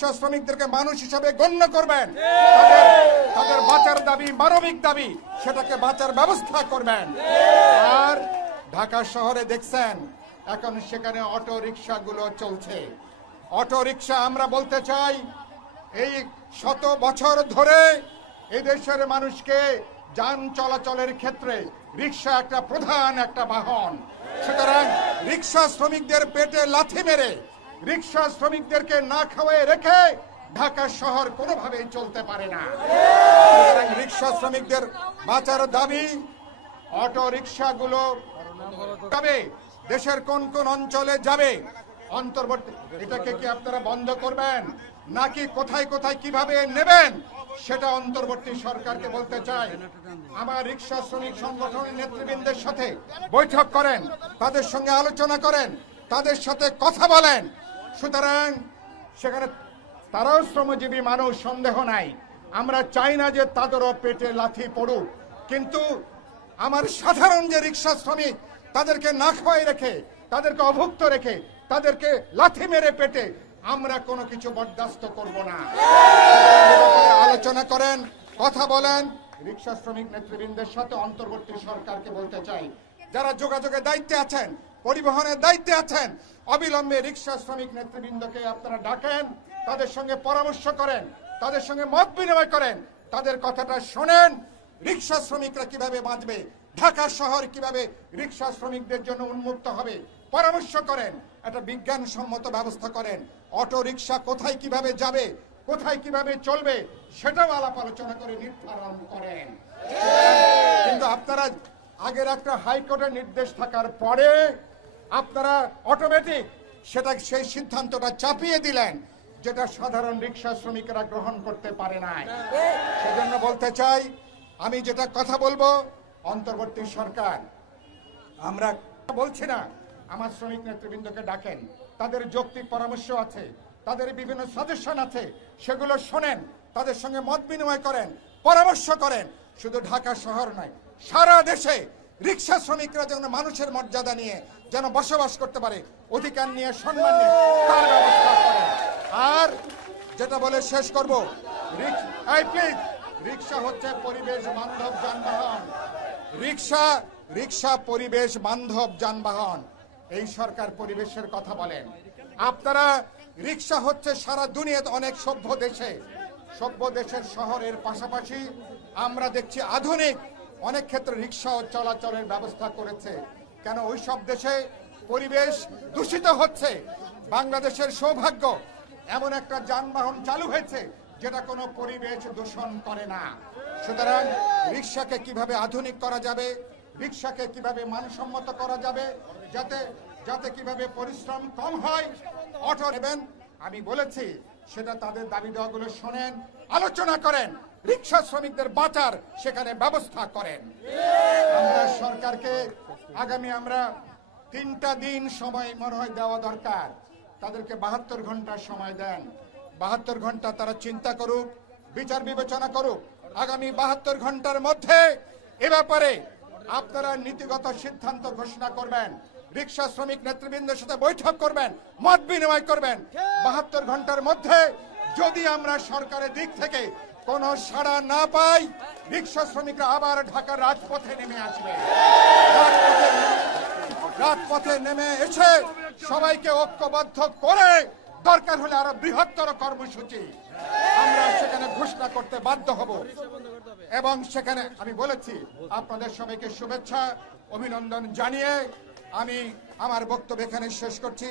শ্রমিকদেরকে মানুষ হিসাবে গণ্য করবেন, তাদের বাঁচার দাবি মানবিক দাবি, সেটাকে বাঁচার ব্যবস্থা করবেন। আর ঢাকা শহরে দেখছেন এখন সেখানে অটো রিক্সাগুলো চলছে। অটো রিক্সা আমরা বলতে চাই এই শত বছর ধরে এই দেশের মানুষকে যান চলাচলের ক্ষেত্রে রিক্সা একটা প্রধান একটা বাহন। সুতরাং রিক্সা শ্রমিকদের পেটে লাথি মেরে রিক্সা শ্রমিকদেরকে না খাওয়ায় রেখে ঢাকা শহর কোনোভাবেই চলতে পারে না। সুতরাং রিক্সা শ্রমিকদের বাঁচার দাবি, অটো রিক্সাগুলো যাবে দেশের কোন কোন অঞ্চলে যাবে, অন্তর্বর্তী এটাকে কি আপনারা বন্ধ করবেন নাকি কোথায় কোথায় কিভাবে নেবেন সেটা অন্তর্বর্তী সরকারকে বলতে চাই। আমার রিক্সা শ্রমিক সংগঠনের নেতৃবৃন্দের সাথে বৈঠক করেন, তাদের সঙ্গে আলোচনা করেন, তাদের সাথে কথা বলেন। সুতরাং সেখানে তারাও শ্রমজীবী মানুষ, সন্দেহ নাই। আমরা চাই না যে তাদেরও পেটে লাথি পড়ুক, কিন্তু আমার সাধারণ যে রিক্সা শ্রমিক তাদেরকে না খাওয়াই রেখে, তাদেরকে অভুক্ত রেখে, তাদেরকে লাথি মেরে পেটে আমরা কোনো কিছু বরদাস্ত করব না। আলোচনা করেন, কথা বলেন রিক্সা শ্রমিক নেতৃবৃন্দের সাথে। অন্তর্বর্তী সরকারকে বলতে চাই, যারা যোগাযোগের দায়িত্বে আছেন, পরিবহনের দায়িত্বে আছেন, অবিলম্বে রিক্সা শ্রমিক নেতৃবৃন্দকে আপনারা ডাকেন, তাদের সঙ্গে পরামর্শ করেন, তাদের সঙ্গে মত বিনিময় করেন, তাদের কথাটা শোনেন। রিক্সা শ্রমিকরা কিভাবে বাঁচবে, ঢাকা শহর কিভাবে রিক্সা শ্রমিকদের জন্য উন্মুক্ত হবে পরামর্শ করেন, একটা বিজ্ঞানসম্মত ব্যবস্থা করেন। অটো রিক্সা কোথায় কিভাবে যাবে, কোথায় কিভাবে চলবে সেটাও আলাপ আলোচনা করে নির্ধারণ করেন। কিন্তু আপনারা আগের একটা হাইকোর্টের নির্দেশ থাকার পরে আপনারা অটোমেটিক সেই সিদ্ধান্তটা চাপিয়ে দিলেন, যেটা সাধারণ রিক্সা শ্রমিকরা গ্রহণ করতে পারে নাই। সেজন্য বলতে চাই, আমি যেটা কথা বলবো, অন্তর্বর্তী সরকার, আমরা বলছি না, আমার শ্রমিক নেতৃবৃন্দকে ডাকেন, তাদের যৌক্তিক পরামর্শ আছে, তাদের বিভিন্ন সাজেশন আছে, সেগুলো শোনেন, তাদের সঙ্গে মত বিনিময় করেন, পরামর্শ করেন। শুধু ঢাকা শহর নয়, সারা দেশে রিক্সা শ্রমিকরা যেন মানুষের মর্যাদা নিয়ে যেন বসবাস করতে পারে, অধিকার নিয়ে, সম্মান নিয়ে, তার ব্যবস্থা করেন। আর যেটা বলে শেষ করব, রিক্সা হচ্ছে পরিবেশ বান্ধব যানবাহন। রিক্সা পরিবেশ বান্ধব যানবাহন। এই সরকার পরিবেশের কথা বলেন, আপনারা রিক্সা হচ্ছে সারা দুনিয়াতে অনেক সভ্য দেশের শহরের পাশাপাশি আমরা দেখছি আধুনিক অনেক ক্ষেত্রে রিক্সাও চলাচলের ব্যবস্থা করেছে। কেন ওই সব দেশে পরিবেশ দূষিত হচ্ছে, বাংলাদেশের সৌভাগ্য এমন একটা যানবাহন চালু হয়েছে যেটা কোনো পরিবেশ দূষণ করে না। সুতরাং রিক্সাকে কিভাবে আধুনিক করা যাবে, রিক্সাকে কিভাবে মানসম্মত করা যাবে, যাতে কিভাবে পরিশ্রম কম হয়, অটো নেবেন আমি বলেছি, সেটা তাদের দাবি দেওয়াগুলো শোনেন, আলোচনা করেন, রিক্সা শ্রমিকদের বাঁচার সেখানে ব্যবস্থা করেন। আমরা সরকারকে আগামী 3টা দিন সময় মনে হয় দেওয়া দরকার। তাদেরকে 72 ঘন্টা সময় দেন। 72 ঘন্টা তারা চিন্তা করুক, বিচার বিবেচনা করুক। আগামী 72 ঘন্টার মধ্যে এ ব্যাপারে আপনারা নীতিগত সিদ্ধান্ত ঘোষণা করবেন, রিক্সা শ্রমিক নেতৃবৃন্দের সাথে বৈঠক করবেন, মত বিনিময় করবেন। 72 ঘন্টার মধ্যে যদি আমরা সরকারের দিক থেকে কোনো সাড়া না পাই, রিক্সা শ্রমিকরা আবার ঢাকার রাজপথে নেমে আসবে। রাজপথে নেমে এসে সবাইকে ঐক্যবদ্ধ করে দরকার হলে আরো বৃহত্তর কর্মসূচি আমরা সেখানে ঘোষণা করতে বাধ্য হব। এবং সেখানে আমি বলেছি, আপনাদের সবাইকে শুভেচ্ছা অভিনন্দন জানিয়ে আমি আমার বক্তব্য এখানে শেষ করছি।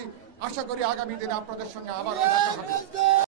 আশা করি আগামী দিনে আপনাদের সঙ্গে আবার দেখা হবে।